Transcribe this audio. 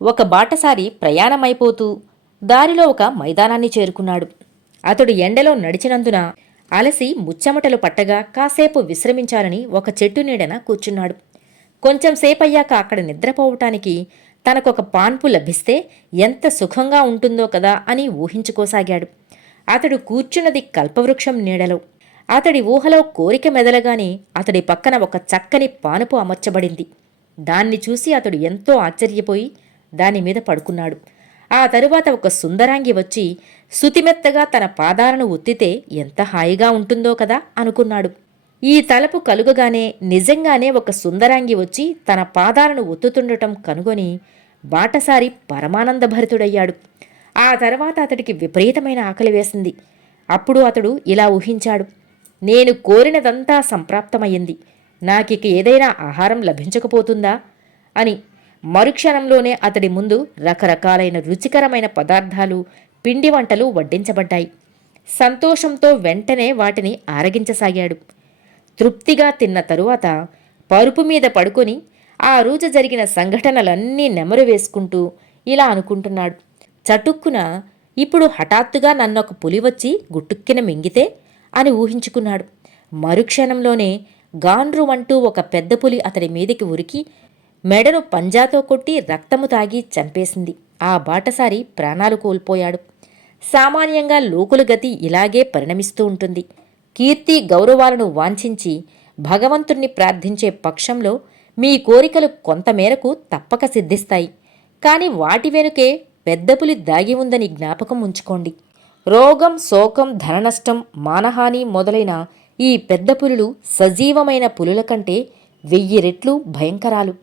ఒక బాటసారి ప్రయాణమైపోతూ దారిలో ఒక మైదానాన్ని చేరుకున్నాడు. అతడు ఎండలో నడిచినందున అలసి ముచ్చెమటలు పట్టగా కాసేపు విశ్రమించాలని ఒక చెట్టు నీడన కూర్చున్నాడు. కొంచెం సేపయ్యాక అక్కడ నిద్రపోవటానికి తనకొక పాన్పు లభిస్తే ఎంత సుఖంగా ఉంటుందో కదా అని ఊహించుకోసాగాడు. అతడు కూర్చున్నది కల్పవృక్షం నీడలో. అతడి ఊహలో కోరిక మెదలగానే అతడి పక్కన ఒక చక్కని పానుపు అమర్చబడింది. దాన్ని చూసి అతడు ఎంతో ఆశ్చర్యపోయి దానిమీద పడుకున్నాడు. ఆ తరువాత ఒక సుందరాంగి వచ్చి సుతిమెత్తగా తన పాదాలను ఒత్తితే ఎంత హాయిగా ఉంటుందో కదా అనుకున్నాడు. ఈ తలపు కలుగగానే నిజంగానే ఒక సుందరాంగి వచ్చి తన పాదాలను ఒత్తుతుండటం కనుగొని బాటసారి పరమానందభరితుడయ్యాడు. ఆ తర్వాత అతడికి విపరీతమైన ఆకలి వేసింది. అప్పుడు అతడు ఇలా ఊహించాడు: నేను కోరినదంతా సంప్రాప్తమయ్యింది, నాకిక ఏదైనా ఆహారం లభించకపోతుందా అని. మరుక్షణంలోనే అతడి ముందు రకరకాలైన రుచికరమైన పదార్థాలు, పిండి వంటలు వడ్డించబడ్డాయి. సంతోషంతో వెంటనే వాటిని ఆరగించసాగాడు. తృప్తిగా తిన్న తరువాత పరుపు మీద పడుకొని ఆ రోజు జరిగిన సంఘటనలన్నీ నెమరు వేసుకుంటూ ఇలా అనుకుంటున్నాడు: చటుక్కున ఇప్పుడు హఠాత్తుగా నన్నొక పులి వచ్చి గుట్టుక్కిన మింగితే అని ఊహించుకున్నాడు. మరుక్షణంలోనే గాండ్రుమంటూ ఒక పెద్ద పులి అతడి మీదికి ఉరికి మెడను పంజాతో కొట్టి రక్తము తాగి చంపేసింది. ఆ బాటసారి ప్రాణాలు కోల్పోయాడు. సామాన్యంగా లోకుల గతి ఇలాగే పరిణమిస్తూ ఉంటుంది. కీర్తి గౌరవాలను వాంఛించి భగవంతుణ్ణి ప్రార్థించే పక్షంలో మీ కోరికలు కొంతమేరకు తప్పక సిద్ధిస్తాయి. కాని వాటి వెనుకే పెద్దపులి దాగి ఉందని జ్ఞాపకం ఉంచుకోండి. రోగం, శోకం, ధననష్టం, మానహాని మొదలైన ఈ పెద్ద పులులు సజీవమైన పులుల కంటే 1000 రెట్లు భయంకరాలు.